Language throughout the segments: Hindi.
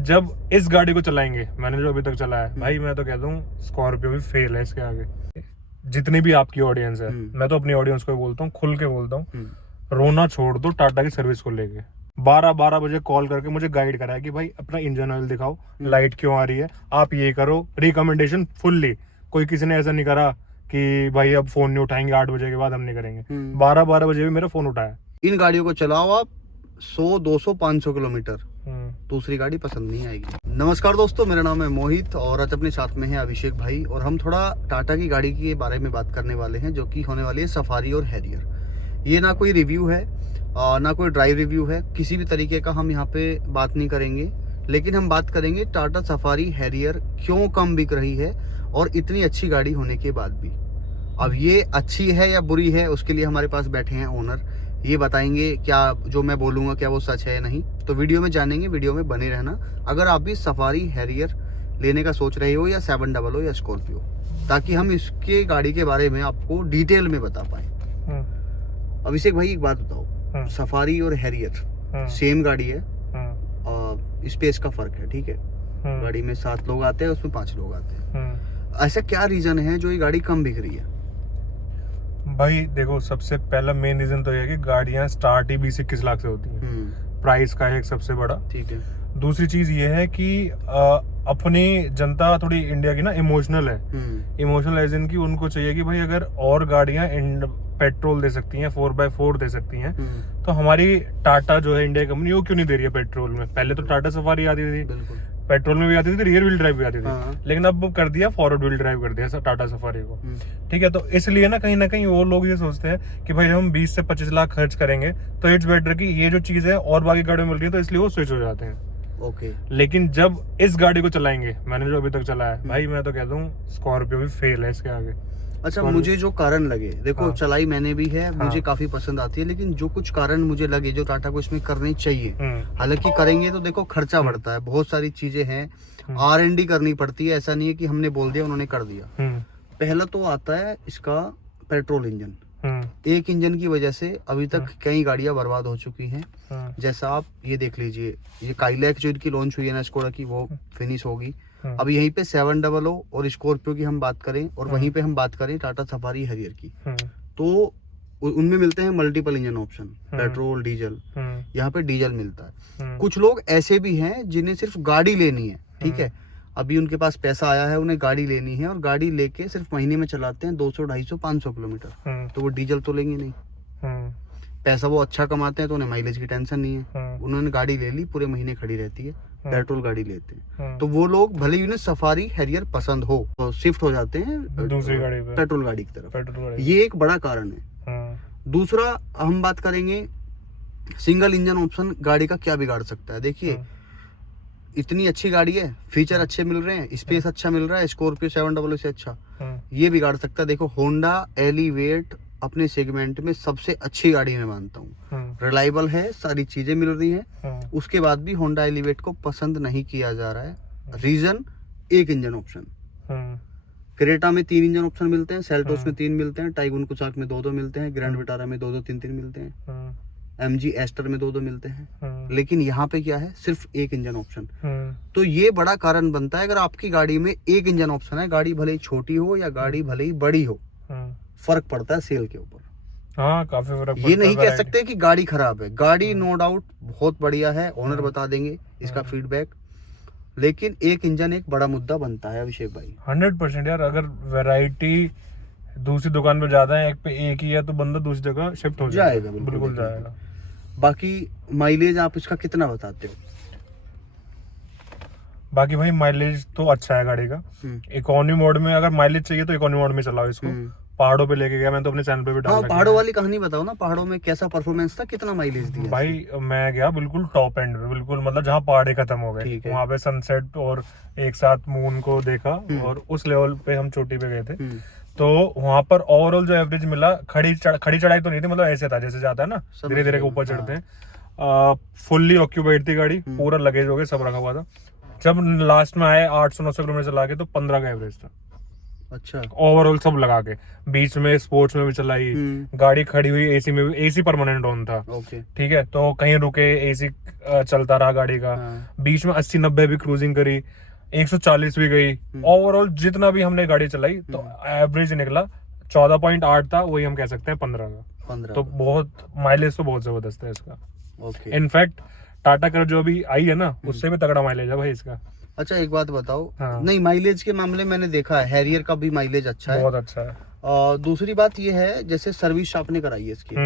जब इस गाड़ी को चलाएंगे, मैंने जो अभी तक चलाया है भाई, मैं तो कहता हूँ स्कॉर्पियो भी फेल है इसके आगे। जितनी भी आपकी ऑडियंस है, मैं तो अपनी ऑडियंस को बोलता हूँ, खुल के बोलता हूँ, रोना छोड़ दो टाटा की सर्विस को लेके। 12 बजे कॉल करके मुझे गाइड कराया कि भाई अपना इंजन ऑयल दिखाओ, लाइट क्यों आ रही है, आप ये करो, रिकमेंडेशन फुल्ली। कोई किसी ने ऐसा नहीं करा कि भाई अब फोन नहीं उठाएंगे 8 बजे के बाद हम नहीं करेंगे। 12 बजे भी मेरा फोन उठाया। इन गाड़ियों को चलाओ आप 100, 200, 500 किलोमीटर, दूसरी गाड़ी पसंद नहीं आएगी। नमस्कार दोस्तों, मेरा नाम है मोहित और आज अपने साथ में है अभिषेक भाई, और हम थोड़ा टाटा की गाड़ी के बारे में बात करने वाले हैं, जो कि होने वाली है सफारी और हैरियर। ये ना कोई रिव्यू है ना कोई ड्राइव रिव्यू है, किसी भी तरीके का हम यहाँ पे बात नहीं करेंगे, लेकिन हम बात करेंगे टाटा सफारी हैरियर क्यों कम बिक रही है, और इतनी अच्छी गाड़ी होने के बाद भी। अब ये अच्छी है या बुरी है, उसके लिए हमारे पास बैठे हैं ओनर, ये बताएंगे क्या जो मैं बोलूँगा क्या वो सच है या नहीं। तो वीडियो में जानेंगे, वीडियो में बने रहना। अगर आप भी सफारी हैरियर लेने का सोच रहे हो, या 700 या स्कॉर्पियो, ताकि हम इसके गाड़ी के बारे में आपको डिटेल में बता पाए। अभिषेक भाई एक बात बताओ, सफारी और हैरियर सेम गाड़ी है, स्पेस का फर्क है, ठीक है। गाड़ी में 7 लोग आते हैं, उसमें 5 लोग आते हैं। ऐसा क्या रीजन है जो ये गाड़ी कम बिक रही है? भाई देखो, सबसे पहला मेन रीजन तो ये है कि गाड़ियां स्टार्ट ही 20-21 लाख से होती हैं। प्राइस का है एक सबसे बड़ा, ठीक है। दूसरी चीज ये है कि अपनी जनता थोड़ी इंडिया की ना इमोशनल है। इमोशनल एज इन की उनको चाहिए कि भाई अगर और गाड़ियां पेट्रोल दे सकती हैं, 4x4 दे सकती हैं, तो हमारी टाटा जो है इंडिया कंपनी, वो क्यों नहीं दे रही है पेट्रोल में। पहले तो टाटा सफारी आती थी, पेट्रोल में भी आती थी, रियर व्हील ड्राइव भी आती थी, लेकिन अब कर दिया फॉरवर्ड व्हील ड्राइव कर दिया टाटा सफारी को, ठीक है। तो इसलिए ना कहीं वो लोग ये सोचते हैं कि भाई हम 20 से 25 लाख खर्च करेंगे तो इट्स बेटर कि ये जो चीज है और बाकी गाड़ियों में मिल रही है, तो इसलिए वो स्विच हो जाते हैं। ओके। लेकिन जब इस गाड़ी को चलाएंगे, मैंने जो अभी तक चलाया है भाई, मैं तो कहता हूँ स्कॉर्पियो भी फेल है इसके आगे। अच्छा, मुझे जो कारण लगे, देखो चलाई मैंने भी है, मुझे काफी पसंद आती है, लेकिन जो कुछ कारण मुझे लगे जो टाटा को इसमें करने चाहिए, हालांकि करेंगे तो देखो खर्चा बढ़ता है, बहुत सारी चीजें हैं, R&D करनी पड़ती है, ऐसा नहीं है कि हमने बोल दिया उन्होंने कर दिया। पहला तो आता है इसका पेट्रोल इंजन। एक इंजन की वजह से अभी तक कई गाड़ियां बर्बाद हो चुकी हैं। जैसा आप ये देख लीजिए, ये काइलैक जो इनकी लॉन्च हुई है ना स्कोडा की, वो फिनिश होगी। अब यहीं पे 700 और स्कॉर्पियो की हम बात करें, और वहीं पे हम बात करें टाटा सफारी हैरियर की, तो उनमें मिलते हैं multiple engine option, petrol diesel. यहाँ पे डीजल मिलता है। कुछ लोग ऐसे भी हैं जिन्हें सिर्फ गाड़ी लेनी है, ठीक है, अभी उनके पास पैसा आया है, उन्हें गाड़ी लेनी है, और गाड़ी लेके सिर्फ महीने में चलाते हैं 200, 250, 500 किलोमीटर, तो वो डीजल तो लेंगे नहीं। पैसा वो अच्छा कमाते हैं तो उन्हें माइलेज की टेंशन नहीं है, उन्होंने गाड़ी ले ली, पूरे महीने खड़ी रहती है, पेट्रोल गाड़ी लेते हैं। तो वो लोग भले ही उन्हें सफारी हैरियर पसंद हो, तो शिफ्ट हो जाते हैं दूसरी गाड़ी पे, पेट्रोल गाड़ी की तरफ। ये एक बड़ा कारण है। दूसरा हम बात करेंगे, सिंगल इंजन ऑप्शन गाड़ी का क्या बिगाड़ सकता है। देखिए, इतनी अच्छी गाड़ी है, फीचर अच्छे मिल रहे हैं, स्पेस अच्छा मिल रहा है, स्कॉर्पियो 700 से अच्छा, ये बिगाड़ सकता है। देखो, होंडा एलिवेट अपने सेगमेंट में सबसे अच्छी गाड़ी मैं मानता हूँ, रिलायबल है, सारी चीजें मिल रही हैं, उसके बाद भी होंडा एलिवेट को पसंद नहीं किया जा रहा है। रीजन, एक इंजन ऑप्शन। क्रेटा में 3 इंजन ऑप्शन मिलते हैं, सेल्टोस में 3 मिलते हैं, टाइगुन कुचाक में 2-2 मिलते हैं, ग्रैंड विटारा में 2-2, 3-3 मिलते हैं, MG एस्टर में 2-2 मिलते हैं, लेकिन यहाँ पे क्या है, सिर्फ एक इंजन ऑप्शन। तो ये बड़ा कारण बनता है, अगर आपकी गाड़ी में एक इंजन ऑप्शन है, गाड़ी भले ही छोटी हो या गाड़ी भले ही बड़ी हो, फर्क पड़ता है सेल के ऊपर। हाँ, काफी फर्क पड़ता है। ये नहीं कह सकते कि गाड़ी खराब है, गाड़ी नो डाउट बहुत बढ़िया है, ओनर बता देंगे इसका फीडबैक, लेकिन एक इंजन एक बड़ा मुद्दा बनता है अभिषेक भाई। 100% यार, अगर वैरायटी दूसरी दुकान पे ज्यादा है, एक पे एक ही है, तो बंदा दूसरी जगह शिफ्ट हो जाएगा, बिल्कुल जाएगा। बाकी माइलेज आप इसका कितना बताते हो? बाकी भाई माइलेज तो अच्छा है गाड़ी का। इकोनॉमी मोड में अगर माइलेज चाहिए तो इकोनॉमी मोड में चलाओ इसको। पहाड़ों पे लेके गया मैं तो अपने चैनल पे भी डाल रखा है। पहाड़ों वाली कहानी बताओ ना, पहाड़ों में कैसा परफॉर्मेंस था, कितना माइलेज दिया? भाई मैं गया बिल्कुल टॉप एंड पे, बिल्कुल मतलब जहाँ पहाड़े खत्म हो गए, वहाँ पे सनसेट और एक साथ मून को देखा, और उस लेवल पे हम चोटी पे गए थे। तो वहाँ पर ओवरऑल जो एवरेज मिला, खड़ी चढ़ाई तो नहीं थी, मतलब ऐसे था जैसे जाता है ना, धीरे धीरे ऊपर चढ़ते हैं। फुल्ली ऑक्यूपाइड थी गाड़ी, पूरा लगेज हो गया, सब रखा हुआ था। जब लास्ट में आए 800-900 किलोमीटर चला के, तो 15 का एवरेज था। अच्छा। ओवरऑल सब लगा के, बीच में स्पोर्ट्स में भी चलाई, गाड़ी खड़ी हुई एसी में भी, एसी परमानेंट ऑन था। ओके। ठीक है, तो कहीं रुके एसी चलता रहा गाड़ी का। बीच में 80-90 भी क्रूजिंग करी, 140 भी गई। ओवरऑल जितना भी हमने गाड़ी चलाई तो एवरेज निकला 14.8 था, वही हम कह सकते हैं 15 का। तो बहुत माइलेज तो बहुत जबरदस्त है इसका। ओके। इनफैक्ट टाटा कर जो अभी आई है ना, उससे भी तगड़ा माइलेज है भाई इसका। अच्छा, एक बात बताओ। हाँ। नहीं, माइलेज के मामले मैंने देखा है हैरियर का भी माइलेज अच्छा है, बहुत अच्छा है। और दूसरी बात ये है, जैसे सर्विस आपने कराई है इसकी,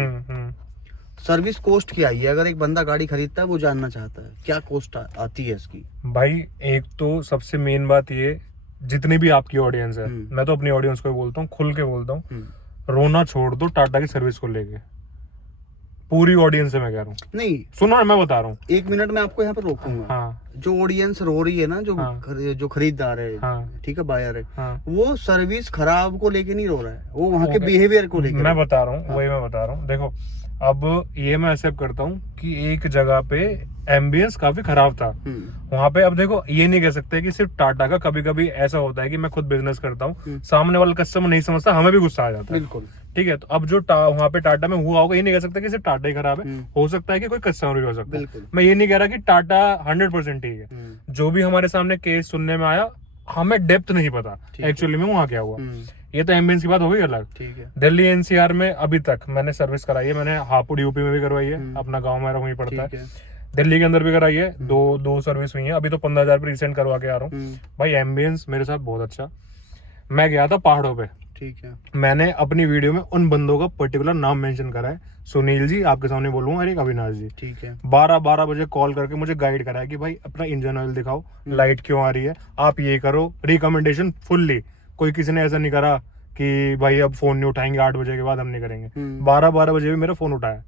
सर्विस कॉस्ट क्या आई है? अगर एक बंदा गाड़ी खरीदता है, वो जानना चाहता है क्या कॉस्ट आती है इसकी। भाई एक तो सबसे मेन बात ये, जितनी भी आपकी ऑडियंस है, मैं तो अपनी ऑडियंस को बोलता हूँ, खुल के बोलता हूँ, रोना छोड़ दो टाटा की सर्विस को लेके। पूरी ऑडियंस से मैं कह रहा हूँ। नहीं सुनो, मैं बता रहा हूँ, 1 मिनट में आपको यहाँ पे रोकूंगा। हाँ। जो ऑडियंस रो रही है ना, जो जो खरीददार है, ठीक है, बायर है, वो सर्विस खराब को लेके नहीं रो रहा है, वो वहाँ के बिहेवियर को लेके। मैं बता रहा हूँ, वही मैं बता रहा हूँ। देखो, अब ये मैं एक्सेप्ट करता हूँ कि एक जगह पे एम्बियंस काफी खराब था वहां पे। अब देखो, ये नहीं कह सकते कि सिर्फ टाटा का, कभी कभी ऐसा होता है कि मैं खुद बिजनेस करता हूँ, सामने वाला कस्टमर नहीं समझता, हमें भी गुस्सा आ जाता है। बिल्कुल। ठीक है, तो अब जो वहां पे टाटा में हुआ होगा, ये नहीं कह सकता कि सिर्फ टाटा ही खराब है, हो सकता है कि कोई कस्टमर भी हो सकता है। मैं ये नहीं कह रहा कि टाटा 100% ठीक है। जो भी हमारे सामने केस सुनने में आया, हमें डेप्थ नहीं पता एक्चुअली में वहाँ क्या हुआ। ये तो एम्बियंस की बात हो गई अलग। ठीक है। दिल्ली एनसीआर में अभी तक मैंने सर्विस कराई है, मैंने हापुड़ यूपी में भी करवाई है, अपना गाँव मेरा वहीं पड़ता है। दिल्ली के अंदर भी कराई है, दो सर्विस हुई है। अभी तो 15,000 पे रिसेंट करवा के आ रहा हूँ भाई। एम्बियंस मेरे साथ बहुत अच्छा। मैं गया था पहाड़ों पे, ठीक है, मैंने अपनी वीडियो में उन बंदों का पर्टिकुलर नाम मेंशन करा है, सुनील जी आपके सामने बोलूंगा, और एक अविनाश जी, ठीक है, 12 बजे कॉल करके मुझे गाइड कराया कि भाई अपना इंजन ऑयल दिखाओ, लाइट क्यों आ रही है, आप ये करो, रिकमेंडेशन फुल्ली। कोई किसी ने ऐसा नहीं करा कि भाई अब फोन नहीं उठाएंगे 8 बजे के बाद हम नहीं करेंगे। 12 बजे भी मेरा फोन उठाया।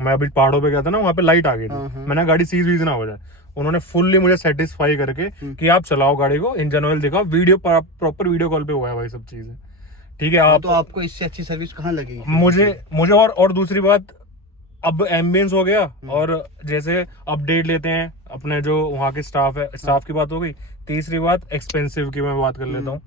मैं अभी पहाड़ों पे गया था ना, वहाँ पे लाइट आ गई थी, मैंने गाड़ी सीज वीज ना हो जाए। उन्होंने फुल्ली मुझे सेटिस्फाई करके कि आप चलाओ गाड़ी को, इंजन ऑयल दिखाओ, वीडियो प्रॉपर वीडियो कॉल पे हुआ है भाई सब चीजें। ठीक है। आप तो आपको इससे अच्छी सर्विस कहाँ लगेगी? मुझे और दूसरी बात, अब एम्बियंस हो गया, और जैसे अपडेट लेते हैं अपने जो वहाँ के स्टाफ है, स्टाफ की बात हो गई। तीसरी बात एक्सपेंसिव की मैं बात कर लेता हूँ।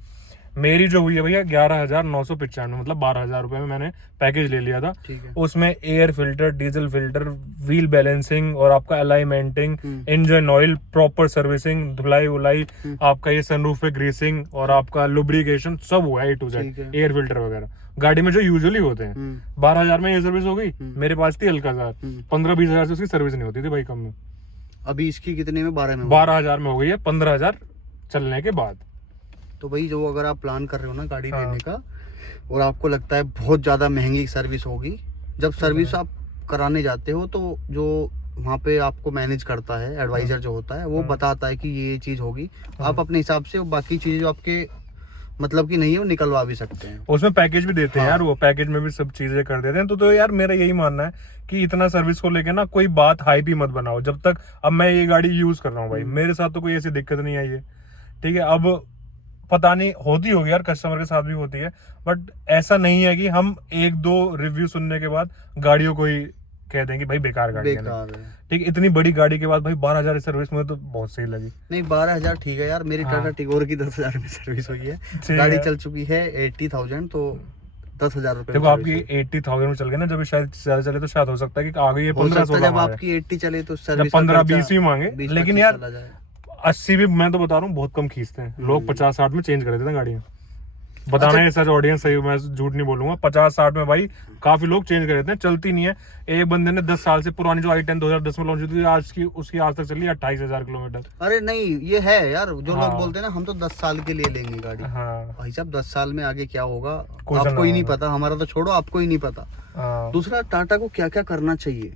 मेरी जो हुई है भैया 11,995, मतलब 12,000 रुपए में मैंने पैकेज ले लिया था। उसमें air filter, diesel filter, wheel balancing, और आपका अलाइनमेंटिंग, इंजन ऑयल, प्रॉपर सर्विसिंग, धुलाई उलाई, आपका ये सनरूफ पे ग्रीसिंग, और आपका लुब्रिकेशन सब हुआ है A to Z, air filter वगैरह गाड़ी में जो यूजुअली होते हैं। 12,000 में ये सर्विस हो गई। मेरे पास थी हल्का 15-20 हजार से उसकी सर्विस नहीं होती थी भाई कम में। अभी इसकी कितने में? 12,000 में हो गई है, 15,000 चलने के बाद। तो भाई जो अगर आप प्लान कर रहे हो ना गाड़ी लेने का, और आपको लगता है बहुत ज़्यादा महंगी सर्विस होगी, जब सर्विस आप कराने जाते हो तो जो वहाँ पे आपको मैनेज करता है, एडवाइजर जो होता है, वो बताता है कि ये चीज़ होगी, आप अपने हिसाब से बाकी चीज़ें जो आपके मतलब कि नहीं है वो निकलवा भी सकते हैं। उसमें पैकेज भी देते हैं यार, वो पैकेज में भी सब चीजें कर देते हैं। तो यार मेरा यही मानना है कि इतना सर्विस को लेके ना कोई बात हाइप ही मत बनाओ। जब तक अब मैं ये गाड़ी यूज कर रहा हूँ भाई, मेरे साथ तो कोई ऐसी दिक्कत नहीं आई है। ठीक है, अब पता नहीं होती होगी यार, कस्टमर के साथ भी होती है, बट ऐसा नहीं है कि हम 1-2 रिव्यू सुनने के बाद गाड़ियों को ही कह दें कि भाई बेकार गाड़ी है। ठीक, इतनी बड़ी गाड़ी के बाद भाई 12,000 सर्विस में तो बहुत सही लगी। नहीं 12,000 ठीक है यार, मेरी टाटा टिगोर की 10,000 में सर्विस हुई है, गाड़ी चल चुकी है 80,000, तो 10,000 रुपए। देखो आपकी 80,000 में चल गई ना, जब शायद ज्यादा चले तो शायद हो सकता है कि आगे ये 15-16 जब आपकी 80 चले तो सर्विस 15-20 भी मांगे, लेकिन यार 80 भी मैं तो बता रहा हूँ बहुत कम खींचते हैं लोग। 50-60 में चेंज कर देते हैं गाड़ियाँ। बताना है सच, ऑडियंस सही, मैं झूठ नहीं बोलूंगा। 50-60 में भाई काफी लोग चेंज कर देते हैं, चलती नहीं है। एक बंदे ने 10 साल से पुरानी जो i10 2010 में लॉन्च हुई थी, उसकी आज तक चली 28,000 किलोमीटर। अरे नहीं, ये है यार जो लोग बोलते हैं ना हम तो 10 साल के लिए लेंगे गाड़ी। भाई साहब 10 साल में आगे क्या होगा आपको ही नहीं पता, हमारा तो छोड़ो, आपको ही नहीं पता। दूसरा, टाटा को क्या क्या करना चाहिए?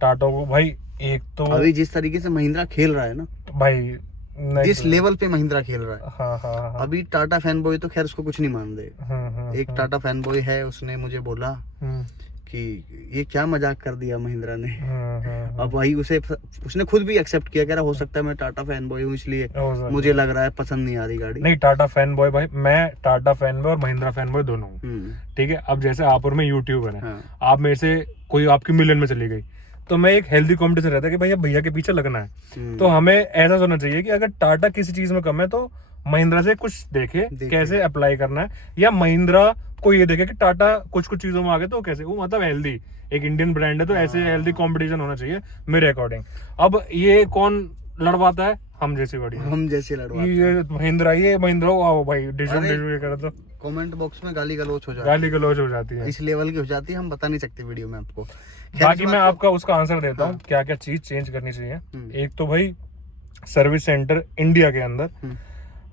टाटा को भाई, एक तो अभी जिस तरीके से महिंद्रा खेल रहा है ना भाई, जिस लेवल पे महिंद्रा खेल रहा है, हाँ। अभी टाटा फैन बॉय तो खैर उसको कुछ नहीं मान रहे। एक टाटा फैन बॉय है, उसने मुझे बोला कि ये क्या मजाक कर दिया महिंद्रा ने। अब भाई उसने खुद भी एक्सेप्ट किया, कह रहा हो सकता है मैं टाटा फैन बॉय हूँ इसलिए मुझे लग रहा है पसंद नहीं आ रही गाड़ी। नहीं, टाटा फैन बॉय भाई, मैं टाटा फैन बॉय और महिंद्रा फैन बॉय दोनों हूँ। ठीक है, अब जैसे आप और मैं यूट्यूबर है, आप मेरे से कोई आपकी मिलियन में चली गई, तो मैं एक हेल्दी कंपटीशन रहता है कि भैया के पीछे लगना है। तो हमें ऐसा सोचना चाहिए कि अगर टाटा किसी चीज में कम है तो महिंद्रा से कुछ देखे कैसे अप्लाई करना है, या महिंद्रा को ये देखे कि टाटा कुछ कुछ चीजों में आगे तो कैसे, वो मतलब हेल्दी, एक इंडियन ब्रांड है तो ऐसे हेल्दी कंपटीशन होना चाहिए मेरे अकॉर्डिंग। अब ये कौन लड़वाता है? हम जैसी गाड़ी, हम जैसे लड़वाते ये महिंद्रा आओ भाई डिशुम ये करे तो कमेंट बॉक्स में गाली गलौच हो जाती है, इस लेवल की हो जाती है, हम बता नहीं सकते वीडियो में आपको। बाकी मैं आपका उसका आंसर देता हूँ क्या क्या चीज चेंज करनी चाहिए। एक तो भाई सर्विस सेंटर इंडिया के अंदर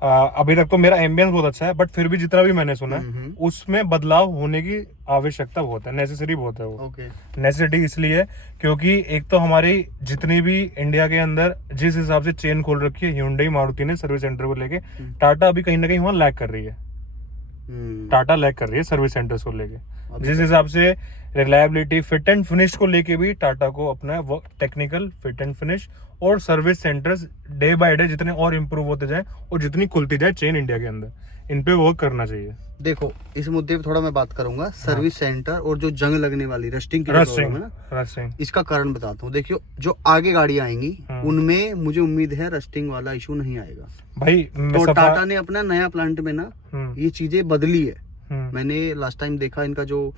अभी तक तो मेरा एम्बियंस बहुत अच्छा है, बट फिर भी जितना भी मैंने सुना है उसमें बदलाव होने की आवश्यकता बहुत है, नेसेसरी बहुत है वो। नेसेसिटी इसलिए क्योंकि एक तो हमारी जितनी भी इंडिया के अंदर जिस हिसाब से चेन खोल रखी है Hyundai मारुति ने सर्विस सेंटर को लेके, टाटा अभी कहीं ना कहीं वहां लैग कर रही है। टाटा लैग कर रही है सर्विस सेंटर्स को लेके, जिस हिसाब से रिलायबिलिटी, फिट एंड फिनिश को लेके भी टाटा को अपना work, technical fit and finish और service centres day by day जितने और इम्प्रूव होते जाए और जितनी खुलती जाए चेन इंडिया के अंदर, इन पे वर्क करना चाहिए। देखो इस मुद्दे पे थोड़ा मैं बात करूंगा। सर्विस सेंटर और जो जंग लगने वाली रस्टिंग की प्रॉब्लम है ना, इसका कारण बताता हूँ। देखियो जो आगे गाड़ियां आएंगी उनमें मुझे उम्मीद है रस्टिंग वाला इशू नहीं आएगा भाई। तो टाटा ने अपना नया प्लांट में ना ये चीजें बदली है। मैंने लास्ट टाइम देखा इनका जो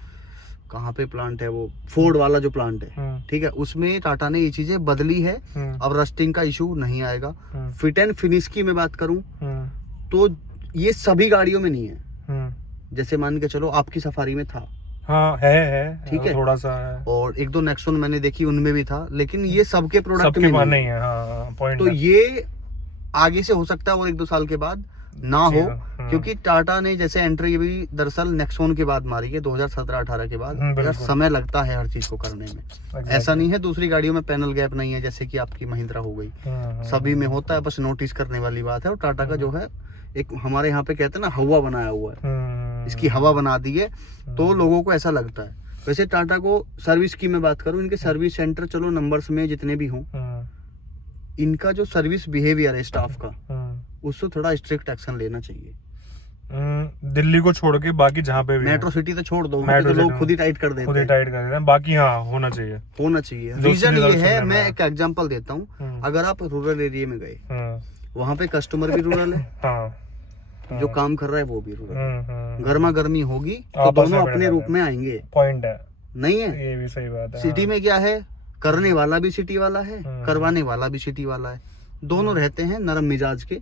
कहाँ पे प्लांट है, वो फोर्ड वाला जो प्लांट है, ठीक है, उसमें टाटा ने ये चीजें बदली है। अब रस्टिंग का इशू नहीं आएगा। फिट एंड फिनिश की मैं बात करूं तो ये सभी गाड़ियों में नहीं है। जैसे मान के चलो आपकी सफारी में था, हाँ है ठीक है, थोड़ा सा है, और एक दो नेक्सॉन मैंने देखी उनमें भी था, लेकिन ये सबके प्रोडक्ट में नहीं है। पॉइंट तो ये आगे से हो सकता है और एक दो साल के बाद ना हो, क्योंकि टाटा ने जैसे एंट्री भी दरअसल नेक्सॉन के बाद मारी है 2017-18 के बाद। यार समय लगता है हर चीज को करने में। ऐसा नहीं है दूसरी गाड़ियों में पैनल गैप नहीं है जैसे कि आपकी महिंद्रा हो गई, सभी में होता है, बस नोटिस करने वाली बात है। और टाटा का जो है एक हमारे यहाँ पे कहते हैं ना हवा बनाया हुआ है, इसकी हवा बना दी है तो लोगों को ऐसा लगता है। वैसे टाटा को सर्विस की मैं बात करूँ, इनके सर्विस सेंटर चलो नंबर्स में जितने भी हों, इनका जो सर्विस बिहेवियर है स्टाफ का उससे थोड़ा स्ट्रिक्ट एक्शन लेना चाहिए। दिल्ली को छोड़ के बाकी जहाँ पे भी मेट्रो सिटी तो छोड़ दो, तो लोग खुद ही टाइट कर देते हैं। बाकी हाँ होना चाहिए रीजन ये है, मैं एक एग्जांपल देता हूँ। अगर आप रूरल एरिया में गए, वहाँ पे कस्टमर भी रूरल है, जो काम कर रहा है वो भी रूरल, गर्मा गर्मी होगी तो दोनों अपने रूप में आएंगे। पॉइंट है, नहीं है? ये भी सही बात है। सिटी में क्या है, करने वाला भी सिटी वाला है, करवाने वाला भी सिटी वाला है, दोनों रहते हैं नरम मिजाज के।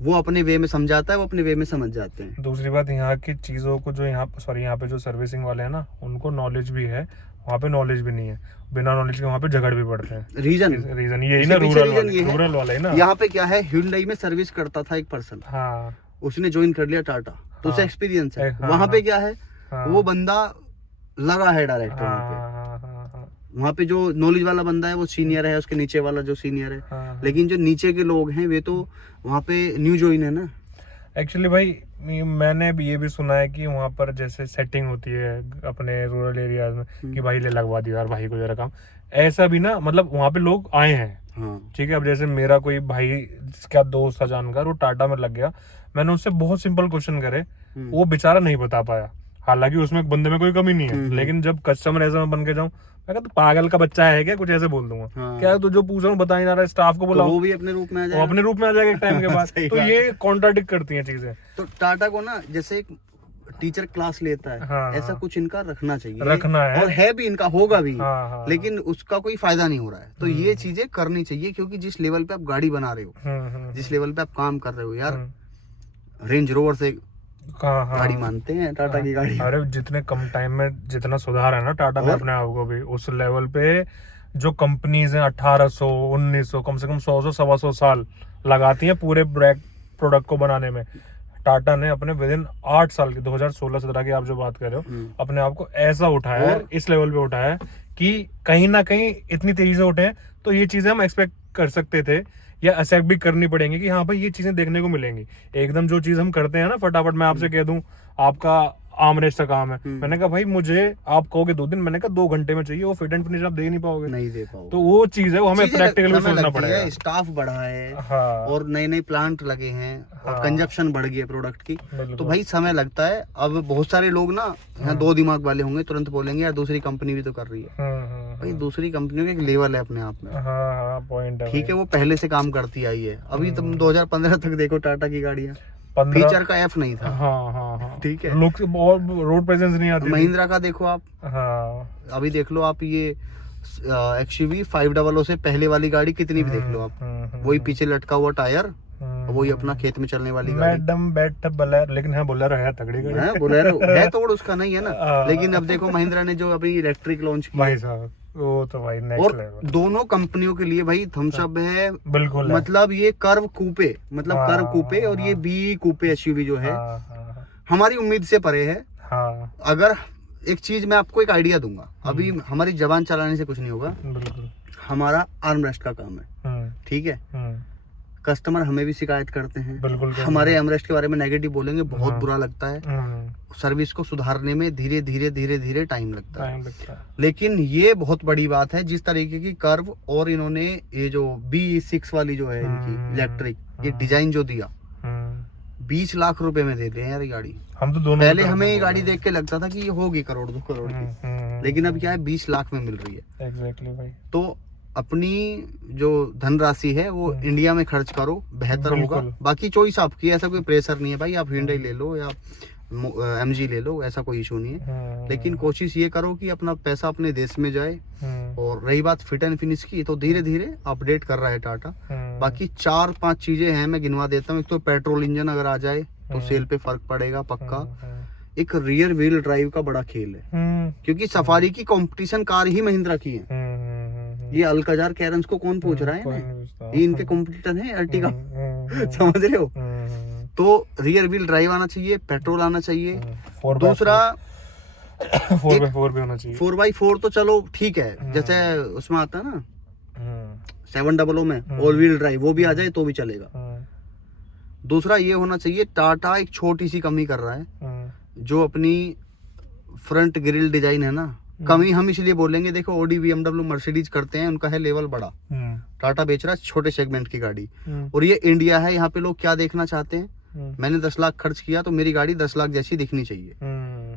वो अपने वे में समझाता है, वो अपने वे में समझ जाते हैं। दूसरी बात, यहाँ की चीजों को जो यहाँ पे जो सर्विसिंग वाले हैं ना, उनको नॉलेज भी है, वहाँ पे नॉलेज भी नहीं है। बिना नॉलेज के वहाँ पे झगड़ भी पड़ते हैं। रीजन यही ना, रूरल वाला है ना। यहाँ पे क्या है, Hyundai में सर्विस करता था एक पर्सन, हाँ, उसने ज्वाइन कर लिया टाटा, तो उसे एक्सपीरियंस है। वहाँ पे क्या है, वो बंदा लगा है डायरेक्ट वहाँ पे जो नॉलेज वाला बंदा है वो सीनियर है, उसके नीचे वाला जो सीनियर है, लेकिन जो नीचे के लोग हैं वे तो वहाँ पे न्यू ज्वाइन है ना। एक्चुअली भाई मैंने भी ये भी सुना है कि वहाँ पर जैसे सेटिंग होती है अपने रूरल एरियाज में कि भाई ले लगवा दियो यार भाई को जरा काम, ऐसा भी ना, मतलब वहाँ पे लोग आए हैं, ठीक है। अब जैसे मेरा कोई भाई क्या दोस्त था जानकर, वो टाटा में लग गया, मैंने उससे बहुत सिंपल क्वेश्चन करे, वो बेचारा नहीं बता पाया। हालांकि उसमें बंदे में कोई कमी नहीं है, लेकिन जब कस्टमर ऐसा मैं बन के जाऊँ, मैं कहता पागल का बच्चा है क्या, कुछ ऐसे बोल दूंगा। क्या तो जो पूछ रहा हूँ बता ही ना रहा है, स्टाफ को बोला, वो भी अपने रूप में आ जाएगा, अपने रूप में आ जाएगा एक टाइम के बाद। तो ये कॉन्ट्राडिक्ट करती हैं चीजें। तो टाटा को ना जैसे एक टीचर क्लास लेता है, ऐसा कुछ इनका रखना चाहिए, रखना है, और है भी, इनका होगा भी, लेकिन उसका कोई फायदा नहीं हो रहा है। तो ये चीजें करनी चाहिए, क्योंकि जिस लेवल पे आप गाड़ी बना रहे हो, जिस लेवल पे आप काम कर रहे हो, यार रेंज रोवर से गाड़ी मानते हैं टाटा की गाड़ी। अरे जितने कम टाइम में जितना सुधार है ना टाटा में अपने आप को भी, उस लेवल पे जो कंपनीज हैं 1800 1900 कम से कम 100 125 साल लगाती हैं पूरे ब्रेक प्रोडक्ट को बनाने में, टाटा ने अपने विद इन 8 साल के 2016-17 की आप जो बात कर रहे हो, अपने आप को ऐसा उठाया है, इस लेवल पे उठाया है कि कहीं ना कहीं इतनी तेजी से उठे हैं। तो ये चीजें हम एक्सपेक्ट कर सकते थे या एक्सेप्ट भी करनी पड़ेंगी कि हाँ भाई ये चीजें देखने को मिलेंगी। एकदम जो चीज हम करते हैं ना फटाफट, मैं आपसे कह दूं आपका आर्मरेस्ट का काम है। मैंने कहा भाई मुझे आप कहोगे 2 दिन, मैंने कहा 2 घंटे में चाहिए, वो फिट एंड फिनिश आप दे नहीं पाओगे। नहीं दे पाओगे। तो वो चीज है, वो हमें प्रैक्टिकल में सोचना पड़ेगा। स्टाफ बढ़ा है, हाँ। और नए नए प्लांट लगे हैं, और हाँ। कंजप्शन बढ़ गई है प्रोडक्ट की, तो भाई समय लगता है। अब बहुत सारे लोग ना यहाँ 2 दिमाग वाले होंगे, तुरंत बोलेंगे यार दूसरी कंपनी भी तो कर रही है। भाई दूसरी कंपनियों का एक लेवल है अपने आप में। हाँ, पॉइंट है। ठीक है, वो पहले से काम करती आई है। अभी तुम 2015 तक देखो टाटा की गाड़ियाँ, 15 फीचर का एफ नहीं था। हाँ। ठीक है, लुक और रोड प्रेजेंस नहीं आती। महिंद्रा का देखो आप, हाँ, अभी देख लो आप, ये XUV 500 से पहले वाली गाड़ी कितनी भी देख लो आप, वही पीछे लटका हुआ टायर, वही अपना खेत में चलने वाली गाड़ी। मैडम बैट बोलेरो, लेकिन हाँ बोलेरो है तगड़ी गाड़ी है, बोलेरो है, तोड़ उसका नहीं है ना। लेकिन अब देखो महिंद्रा ने जो अभी इलेक्ट्रिक लॉन्च की, भाई साहब वो तो भाई नेक्स्ट और लेवल। दोनों कंपनियों के लिए भाई थम्स अप है। बिल्कुल है। मतलब ये कर्व कूपे, मतलब कर्व कूपे, और ये बी कूपे SUV जो है, हमारी उम्मीद से परे है। हाँ। अगर एक चीज मैं आपको एक आइडिया दूंगा, अभी हमारी जबान चलाने से कुछ नहीं होगा, बिल्कुल। हमारा आर्मरेस्ट का काम है। ठीक है, कस्टमर हमें भी शिकायत करते हैं, बिल्कुल। हमारे आर्मरेस्ट के बारे में नेगेटिव बोलेंगे, बहुत बुरा लगता है। सर्विस को सुधारने में धीरे धीरे टाइम लगता है। लेकिन ये बहुत बड़ी बात है, जिस तरीके की कर्व, और इन्होंने ये जो B6 वाली जो है इनकी इलेक्ट्रिक, ये डिजाइन जो दिया, 20 लाख रुपए में दे रहे हैं यार ये गाड़ी। हम तो दोनों, पहले हमें ये गाड़ी देख के लगता था कि ये होगी 1-2 करोड़ की, लेकिन अब क्या है, 20 लाख में मिल रही है। एग्जैक्टली भाई। तो अपनी जो धनराशि है वो इंडिया में खर्च करो, बेहतर होगा। बाकी चॉइस आपकी, ऐसा कोई प्रेशर नहीं है भाई, आप Hyundai ले लो या MG ले लो, ऐसा कोई इशू नहीं है। लेकिन कोशिश ये करो कि अपना पैसा अपने देश में जाए। और रही बात फिट एंड फिनिश की, तो धीरे धीरे अपडेट कर रहा है टाटा। बाकी 4-5 चीजें हैं, मैं गिनवा देता हूँ। एक तो पेट्रोल इंजन अगर आ जाए तो सेल पे फर्क पड़ेगा पक्का। एक रियर व्हील ड्राइव का बड़ा खेल है, क्योंकि सफारी की कंपटीशन कार ही महिंद्रा की है। ये अल्काजार कैरन्स को कौन पूछ रहा है, ये इनके कॉम्पिटिटर है अर्टिगा। समझ रहे हो? तो रियर व्हील ड्राइव आना चाहिए, पेट्रोल आना चाहिए। दूसरा 4x4 भी होना चाहिए। 4x4 तो चलो ठीक है, जैसे उसमें आता है ना 700 में ऑल व्हील ड्राइव, वो भी आ जाए तो भी चलेगा। दूसरा ये होना चाहिए, टाटा एक छोटी सी कमी कर रहा है, जो अपनी फ्रंट ग्रिल डिजाइन है ना, कमी हम इसलिए बोलेंगे, देखो Audi BMW मर्सिडीज करते हैं, उनका है लेवल बड़ा, टाटा बेच रहा है छोटे सेगमेंट की गाड़ी। और ये इंडिया है, यहाँ पे लोग क्या देखना चाहते हैं, मैंने 10 लाख खर्च किया तो मेरी गाड़ी 10 लाख जैसी दिखनी चाहिए।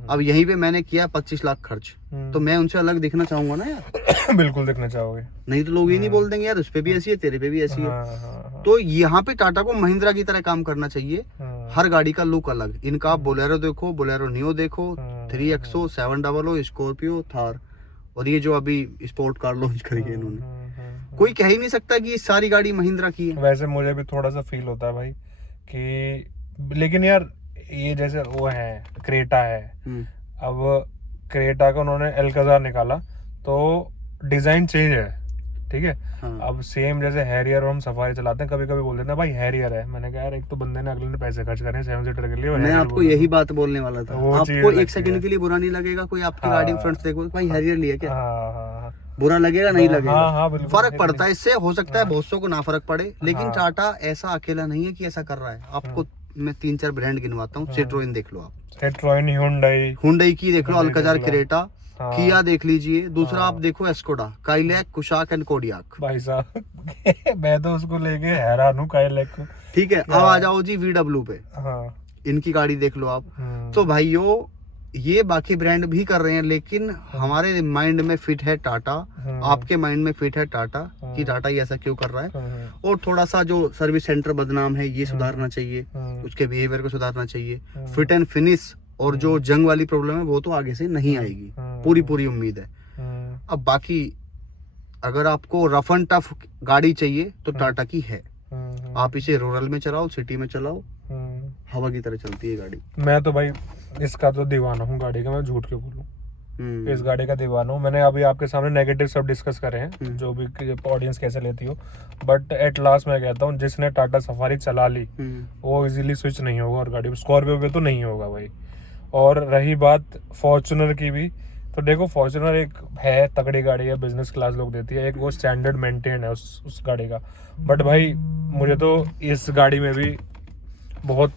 अब यहीं पे मैंने किया 25 लाख खर्च, तो मैं उनसे अलग दिखना चाहूंगा ना यार। बिल्कुल दिखना चाहोगे, नहीं तो लोग ये नहीं बोल देंगे यार उस पे भी ऐसी है, तेरे पे भी ऐसी है। तो यहाँ पे टाटा को महिंद्रा की तरह काम करना चाहिए। हर गाड़ी का लुक अलग, इनका आप बोलेरो देखो, बोलेरो नियो देखो, 3XO, 700, स्कॉर्पियो, थार, और ये जो अभी स्पोर्ट कार लॉन्च करी है इन्होंने, कोई कह ही नहीं सकता कि ये सारी गाड़ी महिंद्रा की है। वैसे मुझे भी थोड़ा सा फील होता है भाई कि, लेकिन यार ये जैसे वो है क्रेटा है, अब क्रेटा का उन्होंने अल्काजार निकाला तो डिजाइन चेंज है, ठीक है। अब सेम जैसे हैरियर, हम सफारी चलाते हैं, कभी कभी बोल देते हैं भाई हैरियर है, मैंने कहा यार एक तो बंदे ने अगले ने पैसे खर्च करे 7 सीटर के लिए, मैं आपको यही बात बोलने वाला था। आपको एक सेकंड के लिए बुरा नहीं लगेगा, कोई आपकी गाड़ी फ्रंट से देखो भाई हैरियर लिया क्या, बुरा लगेगा नहीं लगेगा? फर्क पड़ता है इससे, हो सकता है बहुत सौ को ना फर्क पड़े, लेकिन टाटा ऐसा अकेला नहीं है कि ऐसा कर रहा है। आपको मैं 3-4 ब्रांड गिनवाता हूँ। सिट्रोइन देख लो आप, सिट्रोइन, हुंडई की देख लो, अल्काजार, क्रेटा, किया देख लीजिए। दूसरा आप देखो एस्कोडा, काइलैक, कुशाक एंड कोडियाक। भाई साहब मैं तो उसको लेके हैरान हूँ काइलैक को। ठीक है, अब आ जाओ जी VW पे, इनकी गाड़ी देख लो आप। तो भाइयों ये बाकी ब्रांड भी कर रहे हैं, लेकिन हमारे माइंड में फिट है टाटा, आपके माइंड में फिट है टाटा कि टाटा ये ऐसा क्यों कर रहा है। और थोड़ा सा जो सर्विस सेंटर बदनाम है ये सुधारना चाहिए, उसके बिहेवियर को सुधारना चाहिए। फिट एंड फिनिश और जो जंग वाली प्रॉब्लम है वो तो आगे से नहीं आएगी, पूरी उम्मीद है। अब बाकी अगर आपको रफ एंड टफ गाड़ी चाहिए तो टाटा की है, आप इसे रूरल में चलाओ, सिटी में चलाओ, हवा की तरह चलती है गाड़ी। मैं तो भाई इसका तो दीवाना हूँ गाड़ी का, मैं झूठ क्यों बोलूं, इस गाड़ी का दीवाना हूँ। मैंने अभी आपके सामने नेगेटिव सब डिस्कस करे हैं, जो भी ऑडियंस कैसे लेती हो, बट एट लास्ट मैं कहता हूँ जिसने टाटा सफारी चला ली वो इजीली स्विच नहीं होगा, और गाड़ी स्कॉर्पियो पे तो नहीं होगा भाई। और रही बात फॉर्च्यूनर की भी, तो देखो फॉर्च्यूनर एक है तगड़ी गाड़ी है, बिजनेस क्लास लोग देती है, एक वो स्टैंडर्ड मेंटेन है उस गाड़ी का। बट भाई मुझे तो इस गाड़ी में भी बहुत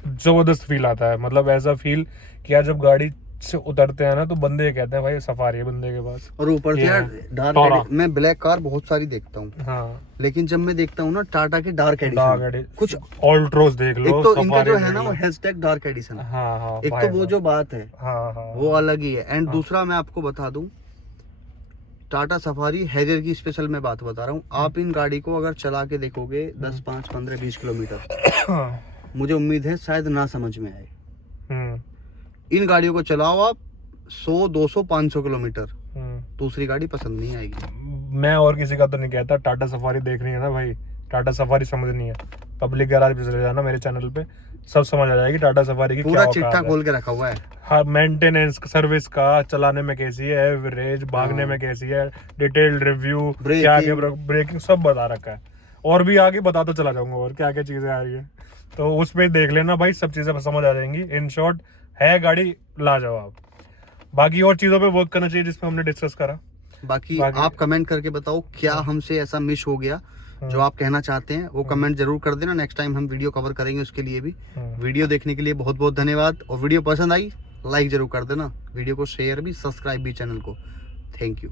जबरदस्त फील आता है, मतलब ऐसा फील कि यार जब गाड़ी से उतरते हैं ना तो बंदे ये कहते हैं भाई सफारी है बंदे के पास। और ऊपर से ये यार टोरा। डार्क, मैं ब्लैक कार बहुत सारी देखता हूँ, हाँ लेकिन जब मैं देखता हूँ ना टाटा के डार्क डार्क एडिशन, एडिशन, कुछ ऑल्ट्रोस देख लो, एक तो इनका सफारी जो है देख ना लो। वो हैशटैग डार्क एडिशन, हाँ हाँ एक भाई तो वो जो बात है हाँ हाँ वो अलग ही है। एंड हाँ। दूसरा मैं आपको बता दूं, टाटा सफारी हैरियर की स्पेशल मैं बात बता रहा हूँ, आप इन गाड़ी को अगर चला के देखोगे 10, 5, 15, 20 किलोमीटर, मुझे उम्मीद है शायद ना समझ में आए। इन गाड़ियों को चलाओ आप 100, 200, 500 किलोमीटर, दूसरी गाड़ी पसंद नहीं आएगी। मैं और किसी का तो नहीं कहता, टाटा सफारी देखनी है ना भाई, टाटा सफारी समझनी है, पब्लिक गैराज पे चले जाना मेरे चैनल पे, सब समझ आ जाएगी टाटा सफारी की पूरा क्या चिट्ठा औकात है। खोल के रखा हुआ है। हाँ, मेंटेनेंस सर्विस का, चलाने में कैसी है, एवरेज, भागने में कैसी है, डिटेल्ड रिव्यू, क्या क्या ब्रेकिंग सब बता रखा है। और भी आगे बताता चला जाऊंगा और क्या क्या चीजें आ रही है, तो उसमें देख लेना भाई, सब चीजें समझ आ जाएंगी। इन शॉर्ट है गाड़ी लाजवाब। बाकी और चीजों पे वर्क करना चाहिए जिसमें हमने डिस्कस करा। बाकी आप कमेंट करके बताओ क्या हमसे ऐसा मिस हो गया जो आप कहना चाहते हैं, वो कमेंट जरूर कर देना। नेक्स्ट टाइम हम वीडियो कवर करेंगे उसके लिए भी। वीडियो देखने के लिए बहुत बहुत धन्यवाद, और वीडियो पसंद आई लाइक जरूर कर देना, वीडियो को शेयर भी, सब्सक्राइब भी चैनल को। Thank you.